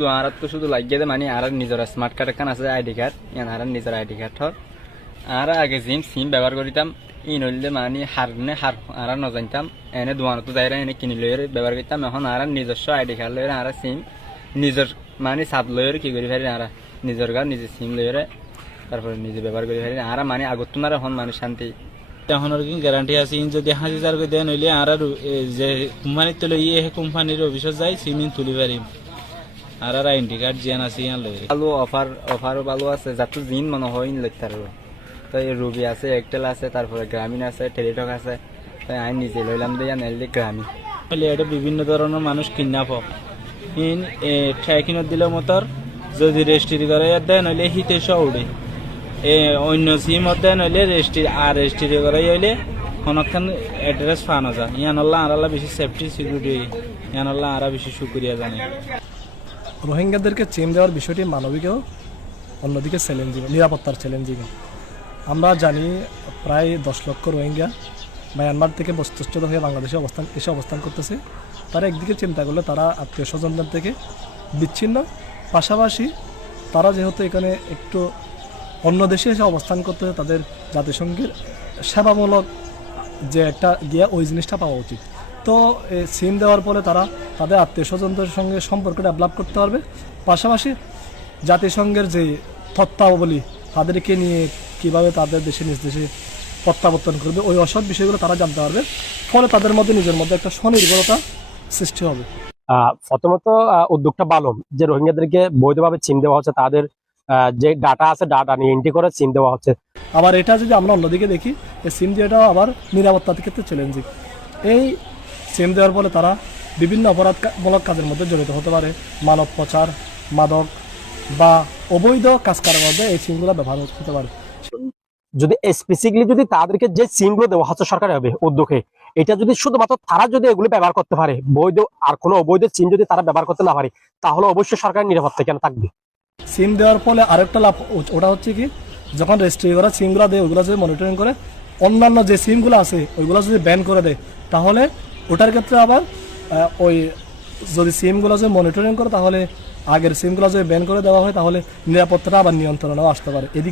তো আর তো শুধু লাগিয়ে দে মানে আর নিজের স্মার্ট কার্ড একখান আছে আইডি কার্ড ইয়ান আর নিজের আইডি কার্ড হর আর আগে জিম সিম ব্যবহার করিতাম, ই নইলে মানে হার নে হার আর নজানতাম এনে দোয়ানো তো যাইরা এনে কিনি লইরে ব্যবহার করতাম এখন আর নিজস্ব আইডি কার্ড লইরে আর সিম নিজের মানে সাপ লইরে কি করি ফেরি আর নিজের গার নিজের সিম লইরে তারপরে নিজে ব্যবহার করি ফেরি আর মানে আগত তোমার এখন মানে শান্তি। এখন আর কি গ্যারান্টি আছে, ইন যদি হাজি করে দেন হইলে আর আর যে কোম্পানির তলে ইয়ে কোম্পানির অফিসত যাই সিমিন তুলি পারিম। আর আর আইডি কার্ড জিয়ান আছে ইয়ান লই ভালো অফার অফারও ভালো আছে যাতে জিন মনে হয় লিখতে তো এই রুবি আছে এয়ারটেল আছে তারপরে গ্রামীণ আছে টেলিটক আছে। তাই আমি নিজে লইলাম দিয়ে নেলি গ্রামীণ হলে এটা বিভিন্ন ধরনের মানুষ কিনা পাব ইন ট্রাইকিনত দিলে মতর যদি রেজিস্ট্রি করে ইয়াত দেন হইলে হিতে উড়ে। এ অন্য সিমত দেন হইলে রেজিস্ট্রি আর রেজিস্ট্রি করে হইলে কোনখান অ্যাড্রেস পাওয়া যায়। ইয়ান আল্লাহ আর বেশি সেফটি সিকিউরিটি ইয়ান আল্লাহ আর বেশি শুক্রিয়া জানে। রোহিঙ্গাদেরকে চেন দেওয়ার বিষয়টি মানবিকও অন্যদিকে চ্যালেঞ্জিং নিরাপত্তার চ্যালেঞ্জিং আমরা জানি প্রায় দশ লক্ষ রোহিঙ্গা মায়ানমার থেকে বস্তুচ্ছুত হয়ে বাংলাদেশে অবস্থান, এসে অবস্থান করতেছে। তারা একদিকে চিন্তা করলে তারা আত্মীয় স্বজনদের থেকে বিচ্ছিন্ন। পাশাপাশি তারা যেহেতু এখানে একটু অন্য দেশে এসে অবস্থান করতেছে, তাদের জাতিসংঘের সেবামূলক যে একটা গিয়া ওই জিনিসটা পাওয়া উচিত। তো সিম দেওয়ার ফলে তারা তাদের আত্মীয় স্বজনদের সঙ্গে সম্পর্ক ডেভেলপ করতে পারবে। পাশাপাশি জাতিসংঘের যে তত্ত্বাবলী তাদেরকে নিয়ে কীভাবে তাদের দেশে নিজ দেশে প্রত্যাবর্তন করবে ওই অসৎ বিষয়গুলো তারা জানতে পারবে। ফলে তাদের মধ্যে নিজের মধ্যে একটা স্বনির্ভরতা সৃষ্টি হবে। প্রথমত উদ্যোগটা ভালো যে রোহিঙ্গাদেরকে বৈধভাবে চিন দেওয়া হচ্ছে তাদের যে ডাটা আছে ডাটা নিয়ে এন্ট্রি করে চিন দেওয়া হচ্ছে। আবার এটা যদি আমরা অন্যদিকে দেখি এই সিম দেওয়াটাও আবার নিরাপত্তার ক্ষেত্রে চ্যালেঞ্জিং এই সিম দেওয়ার ফলে তারা বিভিন্ন অপরাধমূলক কাজের মধ্যে জড়িত হতে পারে। মানব পাচার মাদক বা অবৈধ কাজ কারণের মধ্যে এই সিমগুলো ব্যবহার হতে পারে। যদি স্পেসিফিকলি যদি তাদেরকে যে সিমগুলো দেওয়া হচ্ছে সরকারি হবে উদ্যোগে এটা যদি শুধুমাত্র তারা যদি এগুলো ব্যবহার করতে পারে বৈধ আর কোনো অবৈধ সিম যদি তারা ব্যবহার করতে না পারে তাহলে অবশ্যই সরকারের নিরাপত্তা কেন থাকবে? সিম দেওয়ার ফলে আরেকটা লাভ ওটা হচ্ছে কি যখন রেজিস্ট্রি করা সিমগুলো দেয় ওইগুলো যদি মনিটরিং করে অন্যান্য যে সিমগুলো আছে ওইগুলো যদি ব্যান করে দেয় তাহলে ওটার ক্ষেত্রে আবার ওই যদি সিমগুলো যদি মনিটরিং করে, তাহলে আগের সিমগুলো যদি ব্যান করে দেওয়া হয়, তাহলে নিরাপত্তাটা আবার নিয়ন্ত্রণেও আসতে পারে। এদিক